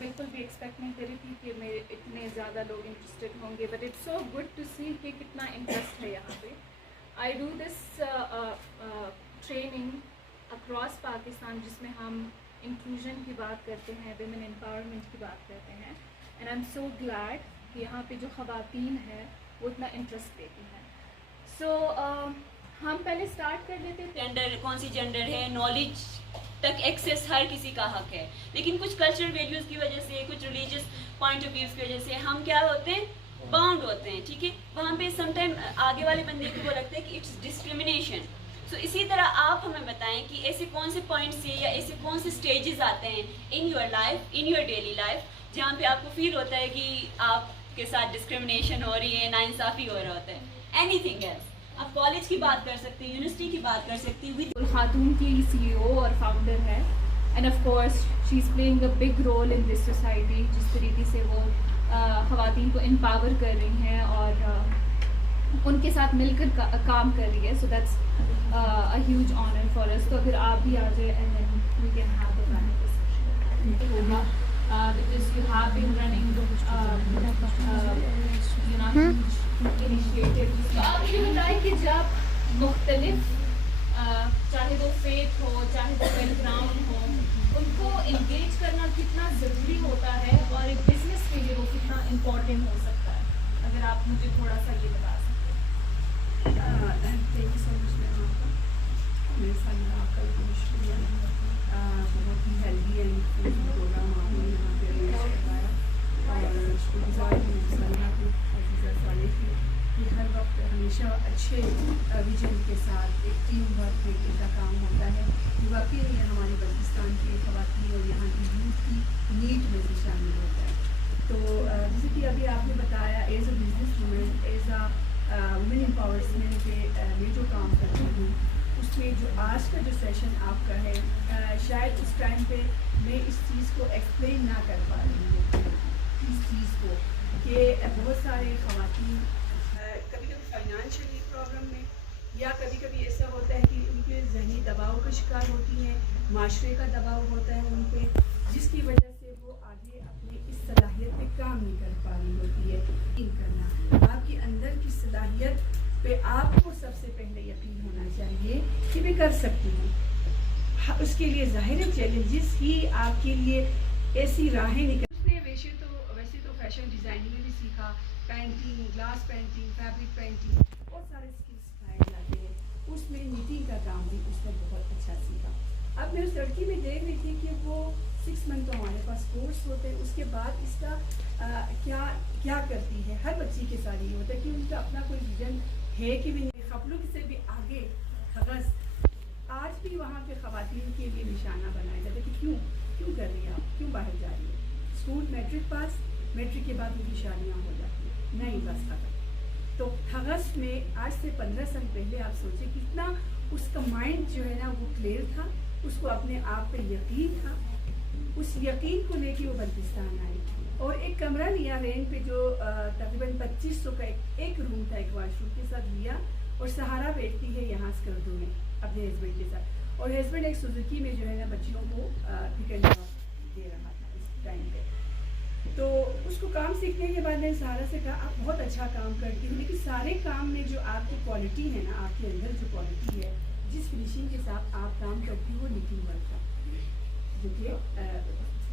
بالکل بھی ایکسپیکٹ نہیں کری تھی کہ میرے اتنے زیادہ لوگ انٹرسٹڈ ہوں گے, but it's so good to see کہ کتنا انٹرسٹ ہے یہاں پہ. I do this training across Pakistan جس میں ہم انکلوژن کی بات کرتے ہیں, ویمن امپاورمنٹ کی بات کرتے ہیں, and I am so glad کہ یہاں پہ جو خواتین ہیں وہ اتنا انٹرسٹ لیتی ہیں. سو ہم پہلے اسٹارٹ کر لیتے ہیں. جینڈر کون سی جینڈر ہے, نالج تک ایکسیس ہر کسی کا حق ہے, لیکن کچھ کلچرل ویلیوز کی وجہ سے, کچھ ریلیجیس پوائنٹ آف ویوز کی وجہ سے ہم کیا ہوتے ہیں, باؤنڈ ہوتے ہیں. ٹھیک ہے, وہاں پہ سم ٹائم آگے والے بندے کو وہ لگتا ہے کہ اٹس ڈسکریمنیشن. سو اسی طرح آپ ہمیں بتائیں کہ ایسے کون سے پوائنٹس ہیں یا ایسے کون سے اسٹیجز آتے ہیں in your life, in your daily life, جہاں پہ آپ کو فیل ہوتا ہے کہ آپ کے ساتھ ڈسکریمنیشن ہو رہی ہے, ناانصافی ہو رہا ہوتا ہے. اینی تھنگ ایلس, آپ کالج کی بات کر سکتے ہیں, یونیورسٹی کی بات کر سکتے ہیں. خاتون کی CEO اور فاؤنڈر ہے, and of course she is playing a big role in this society. جس طریقے سے وہ خواتین کو امپاور کر رہی ہیں اور ان کے ساتھ مل کر کام کر رہی ہے. So that's a huge honour for us. تو اگر آپ بھی آ جائیں and then we can have a plan ہوگا, because you have been running initiatives. تو آپ یہ بتائیں کہ جب مختلف چاہے وہ فیتھ ہو, چاہے وہ بیک گراؤنڈ ہو, ان کو انگیج کرنا کتنا ضروری ہوتا ہے اور ایک بزنس کے لیے وہ کتنا امپورٹنٹ ہو سکتا ہے, اگر آپ مجھے تھوڑا سا یہ بتا سکتے ہیں. تھینک یو سو مچ میم, آپ کا میرے ساتھ آپ کا بہت شکریہ. بہت ہی ہیلدی اینڈ پروگرام آپ نے یہاں پہ ارینج کروایا, اور شکر گزار ہوں سالہ کو, عزیزہ صالح کی, کہ ہر وقت ہمیشہ اچھے ویژن کے ساتھ ایک ٹیم ورک میں ان کا کام ہوتا ہے. یہ واقعی یہ ہمارے بلوچستان کی خواتین اور یہاں کی یوتھ کی نیڈ میں بھی شامل ہوتا ہے. تو جیسے کہ ابھی آپ نے بتایا, as a business woman, as a woman empowerment پہ میں جو کام کرتی ہوں, اس میں جو آج کا جو سیشن آپ کا ہے, شاید اس ٹائم پہ میں اس چیز کو ایکسپلین نہ کر پا رہی ہوں, اس چیز کو کہ بہت سارے خواتین کبھی کبھی فائنانشلی پرابلم میں, یا کبھی کبھی ایسا ہوتا ہے کہ ان کے ذہنی دباؤ کا شکار ہوتی ہیں, معاشرے کا دباؤ ہوتا ہے ان پہ, جس کی وجہ سے وہ آگے اپنی اس صلاحیت پہ کام نہیں کر پا رہی ہوتی ہے. یقین کرنا, آپ کے اندر کی صلاحیت پہ آپ کو سب سے پہلے یقین ہونا چاہیے کہ میں کر سکتی ہوں. اس کے لیے ظاہر چیلنجز ہی آپ کے لیے ایسی راہیں نکل. ویسے تو فیشن ڈیزائننگ میں بھی سیکھا, painting, glass painting, fabric painting, بہت سارے اسکلس سکھائے جاتے ہیں. اس میں نیٹنگ کا کام بھی اس نے بہت اچھا سیکھا. اب میں اس لڑکی میں دیکھ رہی تھی کہ وہ 6 منتھ تو ہمارے پاس کورس ہوتے ہیں, اس کے بعد اس کا کیا کرتی ہے. ہر بچی کے ساتھ یہ ہوتا ہے کہ ان کا اپنا کوئی ویژن ہے کہ میں خپلوں سے بھی آگے. خبص آج بھی وہاں پہ خواتین کے لیے نشانہ بنایا جاتا ہے کہ کیوں کر رہی ہے آپ, کیوں باہر جا رہی ہے. اسکول میٹرک پاس, میٹرک کے بعد ان کی شادیاں ہو جاتی ہیں, نہیں بس ختم. تو تھغس میں آج سے 15 سال پہلے آپ سوچیں کتنا اس کا مائنڈ جو ہے نا وہ کلیئر تھا, اس کو اپنے آپ پہ یقین تھا. اس یقین کو لے کے وہ بلوچستان آئی اور ایک کمرہ لیا رینٹ پہ جو تقریباً 2500 کا ایک روم تھا, ایک واش روم کے ساتھ لیا, اور سہارا بیٹھتی ہے یہاں اسکردو میں اپنے ہسبینڈ کے ساتھ. اور ہسبینڈ ایک سوزوکی میں جو ہے نا بچیوں کو پک اینڈ ڈراپ دے رہا تھا اس ٹائم پہ. تو اس کو کام سیکھنے کے بعد میں سہارا سے کہا آپ بہت اچھا کام کرتی ہوں, لیکن سارے کام میں جو آپ کی کوالٹی ہے نا, آپ کے اندر جو کوالٹی ہے, جس فنیشنگ کے ساتھ آپ کام کرتی ہو, وہ نیٹنگ ورک کا, جو کہ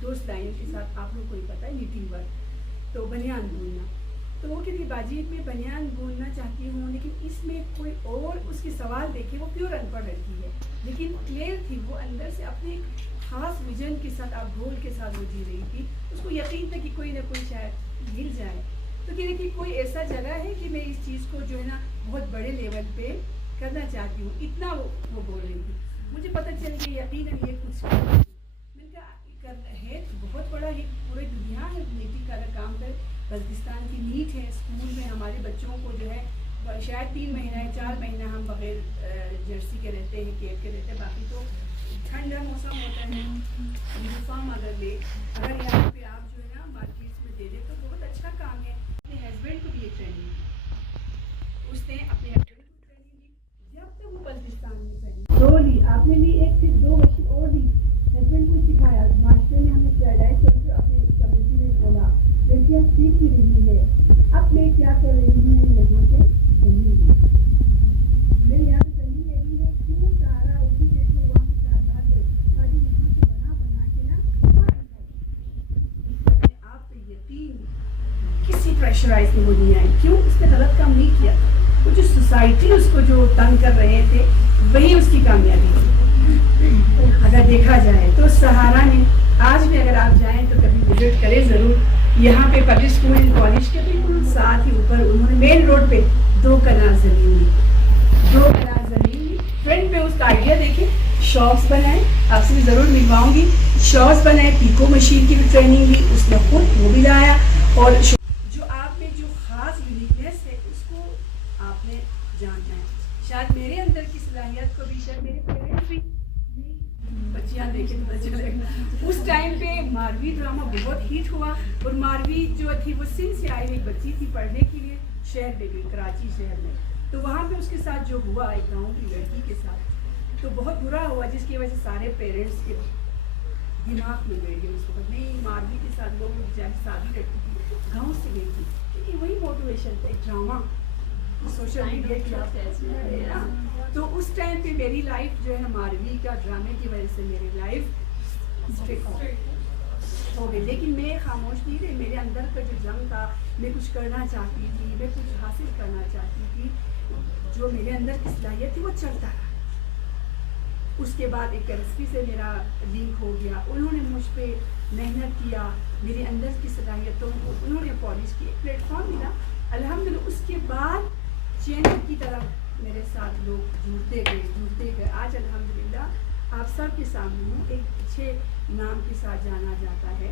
دوست لائن کے ساتھ آپ لوگ کو ہی پتہ ہے نیٹنگ ورک, تو بنیان بوننا. تو وہ کہتی باجی میں بنیان بوننا چاہتی ہوں, لیکن اس میں کوئی اور اس کے سوال دیکھے, وہ پیور ان پڑھ لڑکی ہے لیکن کلیئر تھی, وہ اندر سے اپنے خاص ویژن کے ساتھ, آپ گول کے ساتھ وہ جی رہی تھی. اس کو یقین تھا کہ کوئی نہ کوئی شاید مل جائے. تو کہہ رہی کہ کوئی ایسا جگہ ہے کہ میں اس چیز کو جو ہے نا بہت بڑے لیول پہ کرنا چاہتی ہوں, اتنا وہ بول رہی تھی. مجھے پتہ چل گیا یقیناً یہ کچھ میں نے کہا ہے بہت بڑا, یہ پورے دنیا ہے نیٹنگ کا اگر کام کرے. بلوچستان کی نیٹ ہے, اسکول میں ہمارے بچوں کو جو ہے شاید 3 مہینہ ہے 4 مہینہ ہم بغیر جرسی کے رہتے ہیں, کیپ کے رہتے ہیں, باقی تو ٹھنڈا موسم ہوتا ہے. یونیفارم اگر لے, اگر یہاں پہ آپ جو ہے نا مارکیٹس میں دے دیں تو بہت اچھا کام ہے. اپنے ہسبینڈ کو بھی یہ ٹریننگ دی, اس نے اپنے ہسبینڈ کو ٹریننگ دی, جب تک وہ بلوچستان میں پہنی 2 لی, آپ نے لی 1 پھر 2 بچی اور لی, ہسبینڈ کو سکھایا, معاشرے میں ہمیں پیراڈائز کرتے اپنے प्रेशराइज में वो नहीं आई। क्यों? उसने गलत काम नहीं किया, वो जो सोसाइटी उसको जो तंग कर रहे थे वही उसकी कामयाबी थी। अगर देखा जाए तो सहारा ने, आज भी अगर आप जाएं तो कभी विजिट करें ज़रूर, यहाँ पे पब्लिक स्कूल एंड कॉलेज के बिल्कुल साथ ही ऊपर उन्होंने मेन रोड पे 2 कनाल ज़मीन ली, 2 कनाल ज़मीन ली। फ्रंट पे उसका आइडिया देखें, शॉप्स बनाए, आपसे भी ज़रूर मिलवाऊंगी, शॉप्स बनाए, पीको मशीन की भी ट्रेनिंग ली उसने खुद, वो भी लाया। और जो आप में जो ख़ास यूनिकनेस है उसको आपने जानना है। शायद मेरे अंदर की सलाहियत को भी शायद मेरे पेरेंट्स भी, बच्चियाँ देखें तो पता चलेगा। उस टाइम पे मारवी ड्रामा बहुत हिट हुआ और मारवी जो थी वो सिंध से आई हुई बच्ची थी पढ़ने के लिए शहर में गई, कराची शहर में। तो वहाँ पे उसके साथ जो हुआ एक गाँव की लड़की के साथ, तो बहुत बुरा हुआ, जिसकी वजह से सारे पेरेंट्स के दिमाग में बैठ गए उसको, नहीं मारवी के साथ लोग जाके शादी करती थी, गाँव से गई थी, क्योंकि वही मोटिवेशन था, ड्रामा सोशल मीडिया की। तो उस टाइम पे मेरी लाइफ जो है मारवी का ड्रामे की वजह से मेरी लाइफ स्ट्रिक्ट हो गई, लेकिन मैं खामोश नहीं रही। मेरे अंदर का जो जंग था, मैं कुछ करना चाहती थी, मैं कुछ हासिल करना चाहती थी, जो मेरे अंदर की सलाहियत थी वो चलता रहा। उसके बाद एक केमिस्ट्री से मेरा लिंक हो गया, उन्होंने मुझ पर मेहनत किया, मेरे अंदर की सलाहियतों को उन्होंने पॉलिश की, एक प्लेटफॉर्म मिला अल्हम्दुलिल्लाह। उसके बाद चैनल की तरफ मेरे साथ लोग जुड़ते गए। आज अल्हम्दुलिल्लाह आप सब के सामने हूँ, एक अच्छे नाम के साथ जाना जाता है।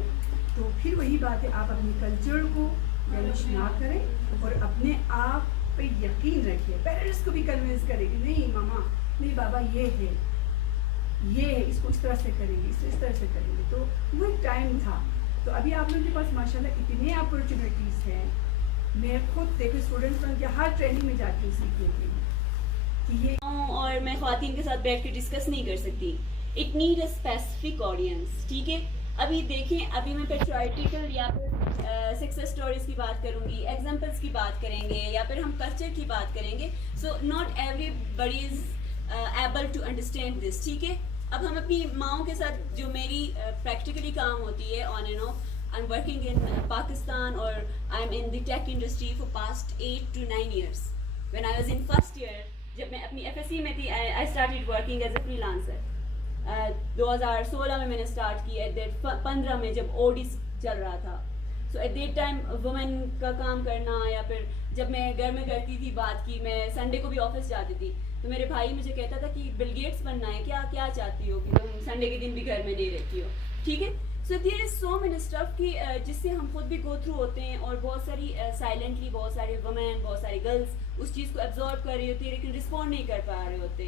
तो फिर वही बात है, आप अपने कल्चर को वैनिश ना करें और अपने आप पे यकीन रखिए। पेरेंट्स को भी कन्विंस करें कि नहीं मामा, नहीं बाबा, ये है, इसको इस तरह से करेंगे, इसको इस तरह से करेंगे। तो वो एक टाइम था। तो अभी आप लोगों के पास माशाल्लाह इतने अपॉर्चुनिटीज़ हैं। मैं खुद देखो स्टूडेंट्स बन के हर ट्रेनिंग में जाती हूँ सीखने के लिए कि ये, और मैं ख्वातीन के साथ बैठ के डिस्कस नहीं कर सकती, it need a specific audience. ठीक है, अभी देखें, अभी मैं पेट्रियाटिकल या फिर सक्सेस स्टोरीज की बात करूंगी, एग्जांपल्स की बात करेंगे, या फिर हम कल्चर की बात करेंगे। So not everybody is able to understand this. ठीक है, अब हम अपनी माओं के साथ जो मेरी प्रैक्टिकली काम होती है on end of, I'm working in Pakistan or I'm in the tech industry for past 8 to 9 years. When I was in first year, जब मैं अपनी FSC में थी, I started working as a freelancer. 2016 में मैंने स्टार्ट की, at that 15 में जब ओडिस चल रहा था। So at that time women का काम करना, या फिर जब मैं घर में करती थी बात की, मैं संडे को भी ऑफिस जाती थी, तो मेरे भाई मुझे कहता था कि बिल गेट्स बनना है क्या, क्या चाहती हो कि तुम संडे के दिन भी घर में नहीं रहती हो। ठीक है, so there is so many stuff कि जिससे हम खुद भी गो थ्रू होते हैं, और बहुत सारी साइलेंटली बहुत सारे वुमेन, बहुत सारी गर्ल्स उस चीज़ को एब्जॉर्ब कर रही होती है, लेकिन रिस्पॉन्ड नहीं कर पा रहे होते।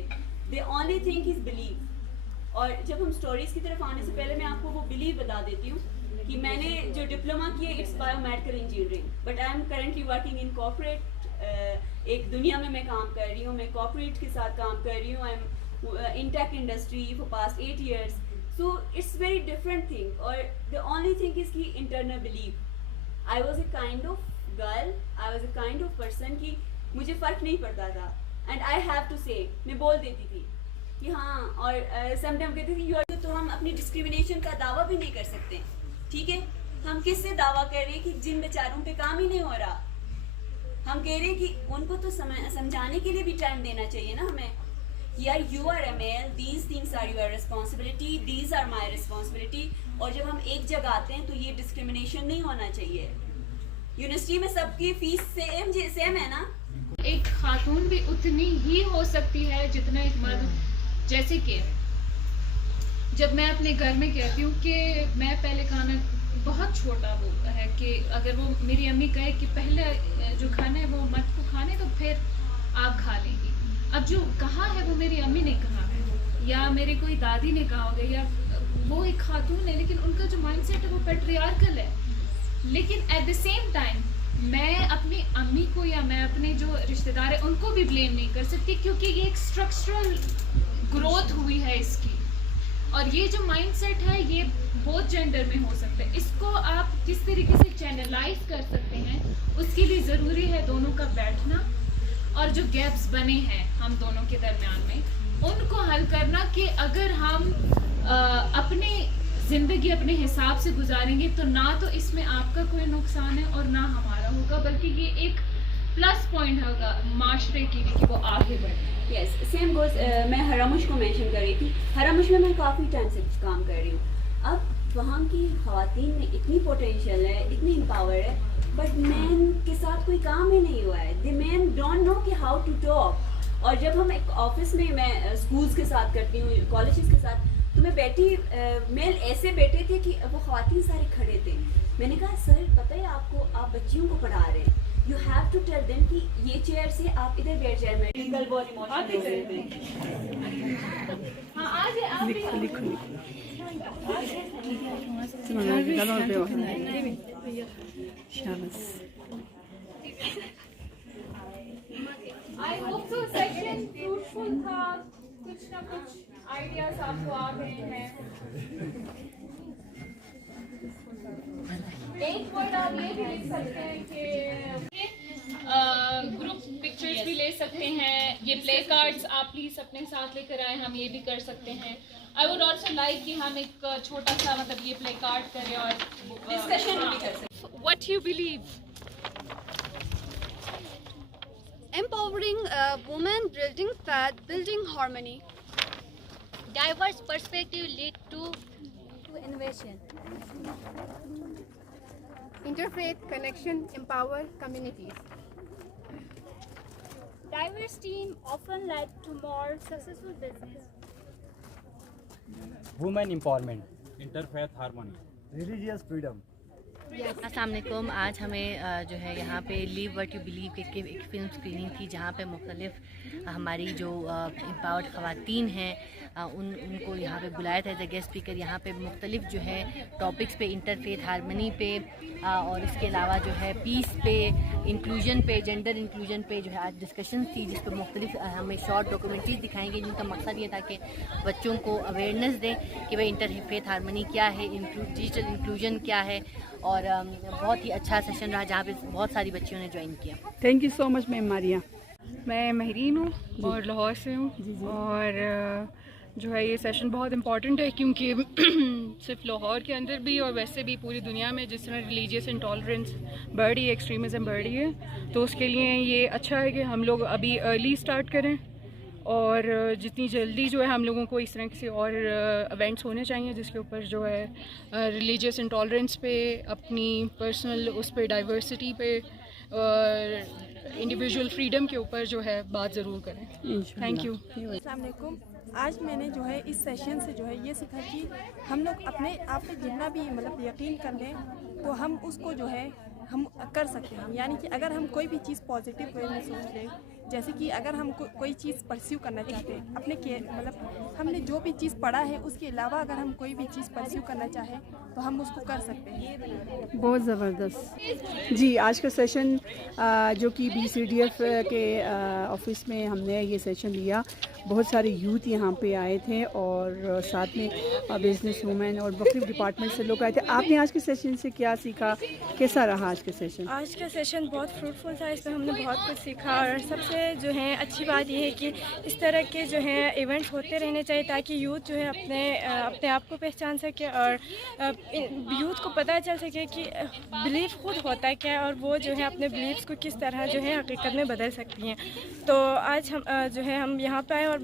They only think is believe. और जब हम स्टोरीज की तरफ आने से पहले मैं आपको वो बिलीव बता देती हूँ कि मैंने जो डिप्लोमा किया it's biomedical engineering, but I am currently working in corporate. एक दुनिया में मैं काम कर रही हूँ, मैं कॉर्पोरेट के साथ काम कर रही हूँ, I am in tech industry for past 8 years. So it's very different thing, or the only thing is कि internal belief. I was a kind of girl, I was a kind of person कि मुझे फ़र्क नहीं पड़ता था, and I have to say, मैं बोल देती थी कि हाँ, और sometimes कहती थी you, तो हम अपनी discrimination का दावा भी नहीं कर सकते। ठीक है, हम किससे दावा कर रहे हैं कि जिन बेचारों पे काम ही नहीं हो रहा, हम कह रहे हैं कि उनको तो समझाने के लिए भी टाइम देना चाहिए ना हमें। यार, you are a male, these things are your responsibility, these are my responsibility। और जब हम एक जगह आते हैं तो ये डिस्क्रिमिनेशन नहीं होना चाहिए। यूनिवर्सिटी में सबकी फीस सेम है ना। एक खातून भी उतनी ही हो सकती है जितना एक मर्द। जैसे कि जब मैं अपने घर में कहती हूँ कि मैं पहले खाना, बहुत छोटा वो है कि अगर वो मेरी अम्मी कहे कि पहले जो खाना है वो मर्द को खाने तो फिर आप खा लेंगी। अब जो कहा है वो मेरी अम्मी ने कहा है, या मेरे कोई दादी ने कहा होगा, या वो एक खातून है, लेकिन उनका जो माइंडसेट है वो पैट्रियार्कल है। लेकिन एट द सेम टाइम मैं अपनी अम्मी को या मैं अपने जो रिश्तेदार हैं उनको भी ब्लेम नहीं कर सकती, क्योंकि ये एक स्ट्रक्चरल ग्रोथ हुई है इसकी। और ये जो माइंडसेट है ये बोथ जेंडर में हो सकता है। इसको आप किस तरीके से चैनलाइज कर सकते हैं, उसके लिए ज़रूरी है दोनों का बैठना, और जो गैप्स बने हैं हम दोनों के दरमियान में उनको हल करना। कि अगर हम अपने ज़िंदगी अपने हिसाब से गुजारेंगे तो ना तो इसमें आपका कोई नुकसान है और ना हमारा होगा, बल्कि ये एक प्लस पॉइंट होगा माशरे के लिए कि वो आगे बढ़े। यस, सेम गोज, मैं हरामुश को मेंशन कर रही थी। हरामुश में मैं काफ़ी टाइम से काम कर रही हूँ। अब वहाँ की ख़वातीन में इतनी पोटेंशियल है, इतनी एम्पावर है, बट मैन के साथ कोई काम ही नहीं हुआ है। द मैन डोंट नो कि हाउ टू टॉक। और जब हम एक ऑफिस में, मैं स्कूल्स के साथ करती हूँ, कॉलेजेस के साथ, तो मैं बैठी, मेल ऐसे बैठे थे कि वो ख़वातीन सारे खड़े थे। मैंने कहा सर पता है आपको, आप बच्चियों को पढ़ा रहे हैं, you have to tell them कि ये चेयर से आप इधर बैठ जाए। मेडिकल बहुत इमोशनल हो गए थे। हाँ आज आप I hope so session fruitful था, कुछ ना कुछ आइडियाज आपको आ गए हैं। एक वर्ड आप ये भी लिख सकते हैं कि ग्रुप पिक्चर्स भी ले सकते हैं, ये प्ले कार्ड्स आप प्लीज अपने साथ लेकर आए, हम ये भी कर सकते हैं। आई वुड ऑल्सो लाइक कि हम एक छोटा सा मतलब ये प्ले कार्ड करें और डिस्कशन भी कर सकते हैं। What you believe? Empowering women, building harmony. Diverse perspective lead to Innovation. Interfaith connection empower communities. diverse team often led to more successful business. Women empowerment, interfaith harmony, religious freedom. अस्सलाम वालेकुम। आज हमें जो है यहाँ पे लिव व्हाट यू बिलीव के एक फ़िल्म स्क्रीनिंग थी, जहाँ पे मुख्तलिफ हमारी जो एम्पावर्ड ख़वातीन हैं उनको यहाँ पे बुलाया था एज ए गेस्ट स्पीकर। यहाँ पे मुख्तलिफ जो है टॉपिक्स पे, इंटरफेथ हारमनी पे और इसके अलावा जो है पीस पे, इंक्लूजन पे, जेंडर इंक्लूजन पे जो है आज डिस्कशन थी, जिस पर मुख्तलिफ हमें शॉर्ट डॉक्यूमेंट्रीज दिखाएंगे, जिनका मकसद ये था कि बच्चों को अवेयरनेस दें कि भाई इंटरफेथ हारमनी क्या है, डिजिटल इंक्लूजन क्या है। और बहुत ही अच्छा सेशन रहा जहाँ पे बहुत सारी बच्चियों ने ज्वाइन किया। Thank you so much ma'am Maria. मैं महरीन हूँ और लाहौर से हूँ, और जो है ये सेशन बहुत इम्पॉर्टेंट है क्योंकि सिर्फ लाहौर के अंदर भी और वैसे भी पूरी दुनिया में जिस तरह रिलीजियस इंटॉलरेंस बढ़ रही है, एक्सट्रीमिज़म बढ़ रही है, तो उसके लिए ये अच्छा है कि हम लोग अभी अर्ली स्टार्ट करें और जितनी जल्दी जो है हम लोगों को इस तरह से और इवेंट्स होने चाहिए जिसके ऊपर जो है रिलीजियस इंटॉलरेंस पे, अपनी पर्सनल उस पे, डाइवर्सिटी पे और इंडिविजुअल फ्रीडम के ऊपर जो है बात ज़रूर करें। Thank you. अस्सलाम वालेकुम। आज मैंने जो है इस सेशन से जो है ये सीखा कि हम लोग अपने आप पे जितना भी मतलब यकीन कर लें तो हम उसको जो है हम कर सकते हैं। यानी कि अगर हम कोई भी चीज़ पॉजिटिव वे में सोच लें, जैसे कि अगर हम कोई चीज़ परस्यू करना चाहते हैं अपने के मतलब हमने जो भी चीज़ पढ़ा है उसके अलावा अगर हम कोई भी चीज़ परस्यू करना चाहें तो हम उसको कर सकते हैं। बहुत ज़बरदस्त जी। आज का सेशन जो कि BCDF के ऑफिस में हमने ये सेशन लिया, बहुत सारे यूथ यहाँ पे आए थे और साथ में बिजनेस वूमेन और मुख्तलिफ डिपार्टमेंट से लोग आए थे। आपने आज के सेशन से क्या सीखा, कैसा रहा आज का सेशन? आज का सेशन बहुत फ्रूटफुल था, इसमें हमने बहुत कुछ सीखा और सबसे जो है अच्छी बात यह है कि इस तरह के जो है इवेंट्स होते रहने चाहिए ताकि यूथ जो है अपने आप को पहचान सके और यूथ को पता चल सके कि बिलीफ खुद होता है क्या और वो जो है अपने बिलीफ्स को किस तरह जो है हकीकत में बदल सकती हैं। तो आज हम यहाँ पे आए और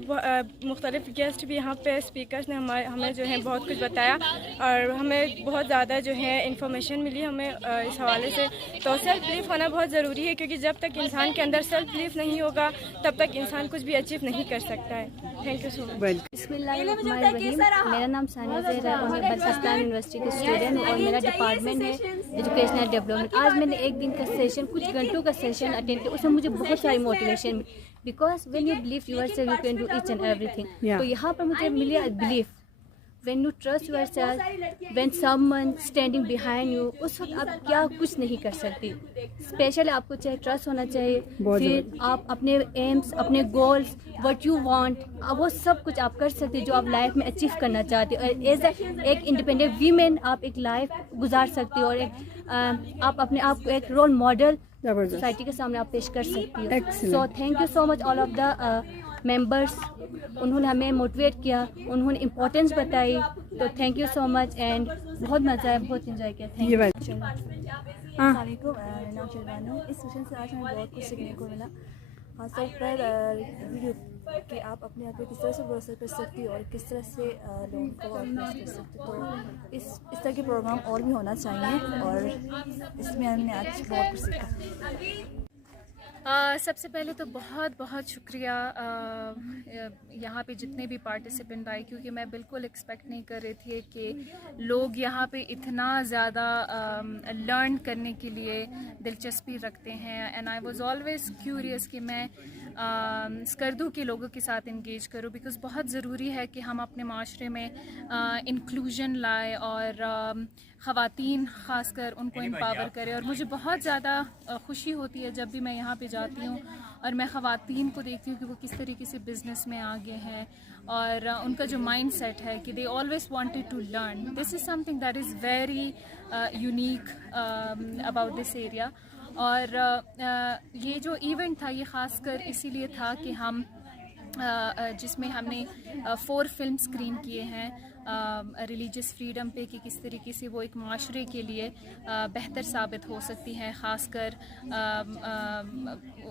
मुख्तलिफ गेस्ट भी यहाँ पे स्पीकर्स ने हमें जो है बहुत कुछ बताया और हमें बहुत ज़्यादा जो है इंफॉर्मेशन मिली हमें इस हवाले से। तो सेल्फ बिलीफ होना बहुत ज़रूरी है क्योंकि जब तक इंसान के अंदर सेल्फ बिलीफ नहीं होगा तब तक इंसान कुछ भी अचीव नहीं कर सकता है। Thank you so much. बिस्मिल्लाहिर्रहमानिर्रहीम। मेरा नाम सानिया ज़हरा है और मैं पाकिस्तान यूनिवर्सिटी की स्टूडेंट हूँ और मेरा डिपार्टमेंट है एजुकेशनल डेवलपमेंट। आज मैंने एक दिन का सेशन, कुछ घंटों का सेशन अटेंड किया, उसमें मुझे बहुत सारी मोटिवेशन मिली because when you believe yourself you can do each and everything. तो यहाँ पर मुझे मिली belief, when you trust yourself, when someone standing behind you, उस वक्त आप क्या कुछ नहीं कर सकती। स्पेशल आपको चाहे ट्रस्ट होना चाहिए, फिर आप अपने एम्स, अपने गोल्स, व्हाट यू वांट, वो सब कुछ आप कर सकते जो आप लाइफ में अचीव करना चाहते हो। और एज एक इंडिपेंडेंट वीमेन आप एक लाइफ गुजार सकते हो और एक आप अपने आप को एक रोल मॉडल सोसाइटी के सामने आप पेश कर सकती हो। So thank you so much all of the members, उन्होंने हमें मोटिवेट किया, उन्होंने इम्पोर्टेंस बताई, तो thank you so much and बहुत मज़ा आया, बहुत इंजॉय किया। Thank you. अस्सलामुअलैकुम, मेरा नाम शर्बानो। इस सेशन से आज हमें बहुत कुछ सीखने को मिला, खासतौर पर वीडियो कि आप अपने आप पे किस तरह से भरोसा कर सकती हो और किस तरह से लोगों को अप्रोच कर सकते हो। तो इस तरह के प्रोग्राम और भी होना चाहिए और इसमें हमने आज बहुत कुछ सीखा। सबसे पहले तो बहुत बहुत शुक्रिया यहाँ पे जितने भी पार्टिसिपेंट आए, क्योंकि मैं बिल्कुल एक्सपेक्ट नहीं कर रही थी कि लोग यहाँ पे इतना ज़्यादा लर्न करने के लिए दिलचस्पी रखते हैं। And I was always curious कि मैं स्कर्दू के लोगों के साथ इंगेज करूँ, बिकॉज़ बहुत ज़रूरी है कि हम अपने माशरे में इंक्लूजन लाए और ख़वातीन ख़ासकर उनको एम्पावर करें। और मुझे बहुत ज़्यादा खुशी होती है जब भी मैं यहाँ पे जाती हूँ और मैं ख़वातीन को देखती हूँ कि वो किस तरीके से बिज़नेस में आगे हैं और उनका जो माइंड सेट है कि they always wanted to learn. This is something that is very unique about this area. और ये जो इवेंट था ये ख़ासकर इसीलिए था कि हम जिसमें हमने 4 फिल्म स्क्रीन किए हैं रिलीजियस फ्रीडम पे कि किस तरीके से वो एक माशरे के लिए बेहतर साबित हो सकती हैं। ख़ासकर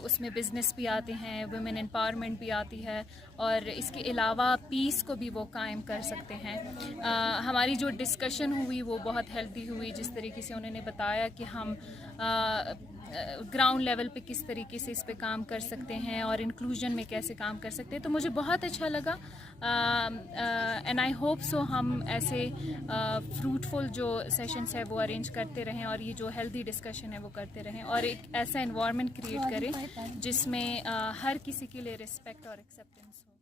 उसमें बिज़नेस भी आते हैं, वुमेन एम्पावरमेंट भी आती है और इसके अलावा पीस को भी वो कायम कर सकते हैं। हमारी जो डिस्कशन हुई वो बहुत हेल्दी हुई, जिस तरीके से उन्होंने बताया कि हम ग्राउंड लेवल पे किस तरीके से इस पे काम कर सकते हैं और इंक्लूजन में कैसे काम कर सकते हैं। तो मुझे बहुत अच्छा लगा एंड आई होप सो हम ऐसे फ्रूटफुल जो सेशंस है वो अरेंज करते रहें और ये जो हेल्दी डिस्कशन है वो करते रहें और एक ऐसा एनवायरनमेंट क्रिएट करें जिसमें हर किसी के लिए रिस्पेक्ट और एक्सेप्टेंस हो।